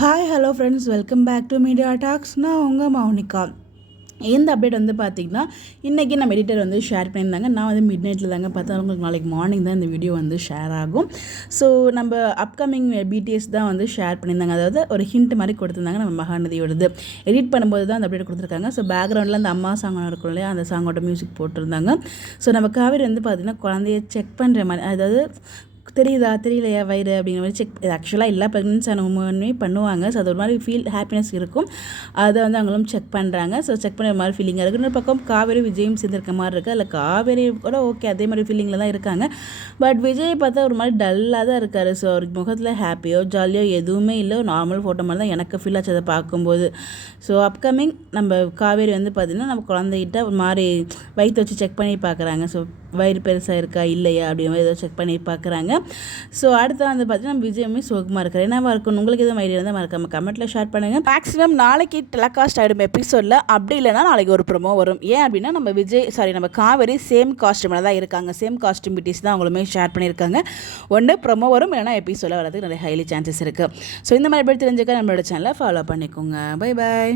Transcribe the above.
Hi hello friends, welcome back to Media Talks. நான் உங்கள் மௌனிகா. இந்த அப்டேட் வந்து பார்த்திங்கன்னா இன்றைக்கி நம்ம எடிட்டர் வந்து ஷேர் பண்ணியிருந்தாங்க. நான் வந்து மிட் நைட்டில் தாங்க பார்த்தா, உங்களுக்கு நாளைக்கு மார்னிங் தான் இந்த வீடியோ வந்து ஷேர் ஆகும். ஸோ நம்ம அப்கமிங் பிடிஎஸ் தான் வந்து ஷேர் பண்ணியிருந்தாங்க. அதாவது ஒரு ஹிண்ட் மாதிரி கொடுத்துருந்தாங்க நம்ம மகாநதியோடது. எடிட் பண்ணும்போது தான் அந்த அப்டேட் கொடுத்துருக்காங்க. ஸோ பேக்ரவுண்டில் அந்த அம்மா சாங் இருக்கும் இல்லையா, அந்த சாங்கோட மியூசிக் போட்டிருந்தாங்க. ஸோ நம்ம காவேரி வந்து பார்த்திங்கன்னா குழந்தைய செக் பண்ணுற மாதிரி, அதாவது தெரியுதா தெரியலையா வயிறு அப்படிங்கிற மாதிரி செக். ஆக்சுவலாக எல்லா ப்ரெக்னென்சி ஆன உமனுமே பண்ணுவாங்க. ஸோ அது ஒரு மாதிரி ஹாப்பினஸ் இருக்கும். அதை வந்து அவங்களும் செக் பண்ணுறாங்க. ஸோ செக் பண்ணுற மாதிரி ஃபீலிங்காக இருக்குது. இன்னொரு பக்கம் காவேரி விஜயும் சேர்ந்துருக்க மாதிரி இருக்குது. அதில் காவேரி கூட ஓகே அதே மாதிரி ஃபீலிங்கில் தான் இருக்காங்க. பட் விஜய் பார்த்தா ஒரு மாதிரி டல்லாக தான் இருக்கார். ஸோ அவருக்கு முகத்தில் ஹாப்பியோ ஜாலியோ எதுவுமே இல்லை, நார்மல் ஃபோட்டோ மாதிரி தான் எனக்கு ஃபீல் ஆச்சு அதை பார்க்கும்போது. ஸோ அப்கமிங் நம்ம காவேரி வந்து பார்த்திங்கன்னா நம்ம குழந்தைகிட்ட ஒரு மாதிரி வயிற்று வச்சு செக் பண்ணி பார்க்குறாங்க. ஸோ வயிறு பெருசாக இருக்கா இல்லையா அப்படிங்கிற மாதிரி ஏதோ செக் பண்ணி பார்க்குறாங்க. ஸோ அடுத்து வந்து பார்த்தீங்கன்னா விஜயமே சுகமாக இருக்கார். என்னவா இருக்கும், உங்களுக்கு எதுவும் ஐடியா இருந்தால் மறக்காம கமெண்ட்டில் ஷேர் பண்ணுங்கள். மேக்ஸிமம் நாளைக்கு டெலகாஸ்ட் ஆகிடும் எபிசோடில். அப்படி இல்லைனா நாளைக்கு ஒரு ப்ரோமோ வரும். ஏன் அப்படின்னா நம்ம காவேரி சேம் காஸ்ட்யூமில் தான் இருக்காங்க. சேம் காஸ்ட்யூம் பிடிஸ் தான் அவங்களுமே ஷேர் பண்ணியிருக்காங்க. ஒன்று ப்ரோமோ வரும், இல்லைனா எபிசோடில் வரதுக்கு நிறைய ஹைலி சான்சஸ் இருக்குது. ஸோ இந்த மாதிரி எப்படி தெரிஞ்சுக்க நம்மளோட சேனலை ஃபாலோ பண்ணிக்கோங்க. Bye bye.